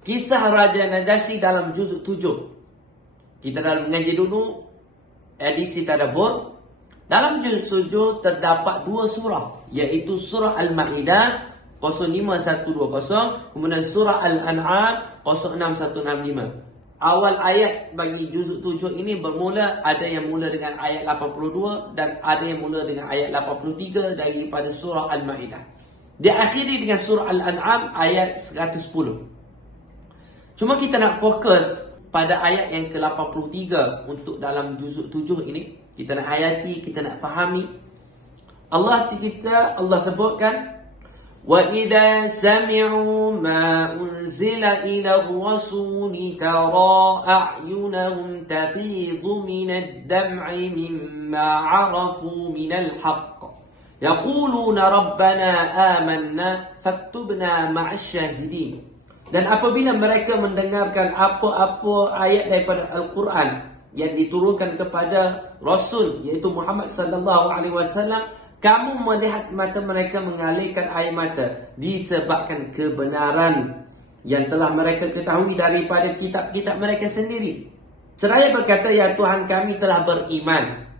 Kisah Raja Najasyi dalam juzuk 7. Kita dalam mengaji dulu edisi tadabbur. Dalam juzuk 7 terdapat dua surah, iaitu surah Al-Maidah 05120, kemudian surah Al-An'am 06165. Awal ayat bagi juzuk 7 ini bermula, ada yang mula dengan ayat 82 dan ada yang mula dengan ayat 83 daripada surah Al-Maidah. Diakhiri dengan surah Al-An'am ayat 110. Cuma kita nak fokus pada ayat yang ke-83 untuk dalam juzuk 7 ini. Kita nak hayati, kita nak fahami. Allah sebutkan, وَإِذَا سَمِعُوا مَا أُنزِلَ إِلَى الرَّسُولِ تَرَى أَعْيُنَهُمْ تَفِيضُ مِنَ الدَّمْعِ مِمَّا عَرَفُوا مِنَ الْحَقِّ يَقُولُونَ رَبَّنَا آمَنَّا فَاكْتُبْنَا مَعَ الشَّاهِدِينَ. Dan apabila mereka mendengarkan apa-apa ayat daripada Al-Quran yang diturunkan kepada Rasul, iaitu Muhammad sallallahu alaihi wasallam, kamu melihat mata mereka mengalirkan air mata disebabkan kebenaran yang telah mereka ketahui daripada kitab-kitab mereka sendiri. Seraya berkata, ya Tuhan kami telah beriman,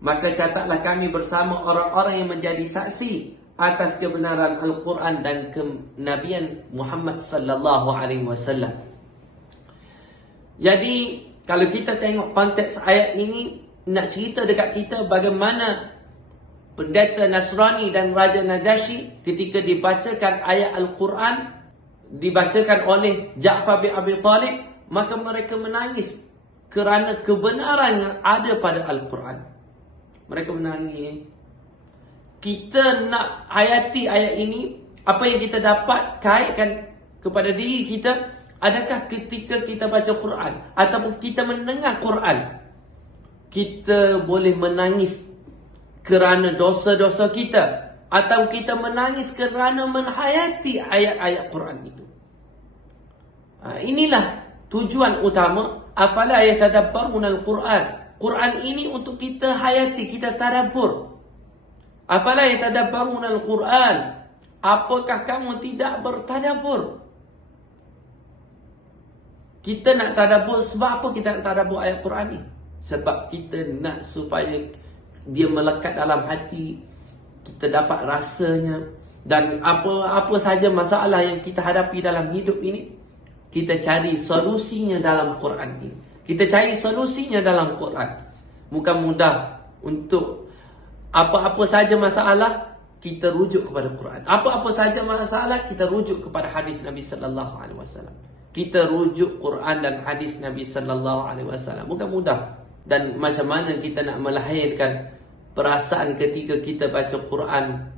maka catatlah kami bersama orang-orang yang menjadi saksi atas kebenaran Al-Quran dan kenabian Muhammad sallallahu alaihi wasallam. Jadi kalau kita tengok konteks ayat ini, nak cerita dekat kita bagaimana pendeta Nasrani dan Raja Najasyi ketika dibacakan ayat Al-Quran, dibacakan oleh Ja'far bin Abi Talib, maka mereka menangis kerana kebenaran yang ada pada Al-Quran. Mereka menangis. Kita nak hayati ayat ini, apa yang kita dapat kaitkan kepada diri kita. Adakah ketika kita baca Quran ataupun kita mendengar Quran, kita boleh menangis kerana dosa-dosa kita, atau kita menangis kerana menghayati ayat-ayat Quran itu? Inilah tujuan utama. Afala yatadabbaruna al-Quran. Quran ini untuk kita hayati, kita tadabbur. Afala yatadabbaruna al-Quran. Apakah kamu tidak bertadabbur? Kita nak tadabbur. Sebab apa kita nak tadabbur ayat Quran ni? Sebab kita nak supaya dia melekat dalam hati, kita dapat rasanya. Dan apa saja masalah yang kita hadapi dalam hidup ini, kita cari solusinya dalam Quran ini. Kita cari solusinya dalam Quran. Bukan mudah untuk apa-apa saja masalah kita rujuk kepada Quran. Apa-apa saja masalah kita rujuk kepada hadis Nabi sallallahu alaihi wasallam. Kita rujuk Quran dan hadis Nabi sallallahu alaihi wasallam. Bukan mudah. Dan macam mana kita nak melahirkan perasaan ketika kita baca Quran,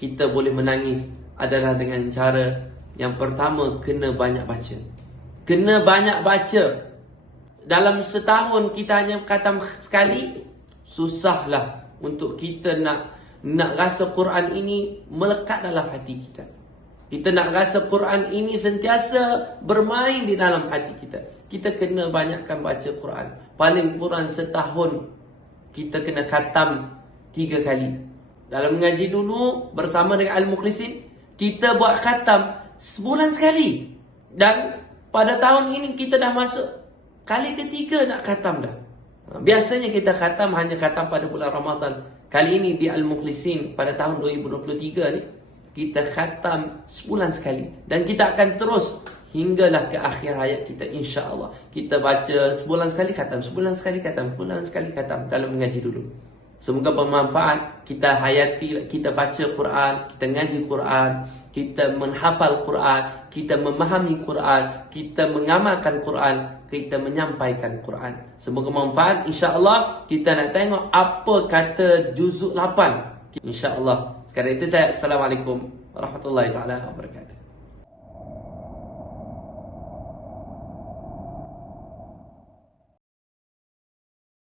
kita boleh menangis, adalah dengan cara yang pertama, kena banyak baca. Kena banyak baca. Dalam setahun kita hanya khatam sekali, susahlah untuk kita nak rasa Quran ini melekat dalam hati kita. Kita nak rasa Quran ini sentiasa bermain di dalam hati kita. Kita kena banyakkan baca Quran. Paling kurang setahun kita kena khatam 3 kali. Dalam mengaji dulu bersama dengan Al-Mukhlisin, kita buat khatam sebulan sekali. Dan pada tahun ini kita dah masuk kali ketiga nak khatam dah. Biasanya kita khatam hanya khatam pada bulan Ramadan. Kali ini di Al-Mukhlisin pada tahun 2023 ni, kita khatam sebulan sekali. Dan kita akan terus hinggalah ke akhir hayat kita, insya-Allah. Kita baca sebulan sekali khatam, sebulan sekali khatam, sebulan sekali khatam dalam mengaji dulu. Semoga bermanfaat. Kita hayati, kita baca Quran, kita ngaji Quran, kita menghafal Quran, kita memahami Quran, kita mengamalkan Quran, kita menyampaikan Quran. Semoga bermanfaat, insya-Allah. Kita nak tengok apa kata juzuk 8, insya-Allah. Sekarang itu saya, Assalamualaikum warahmatullahi taala wabarakatuh.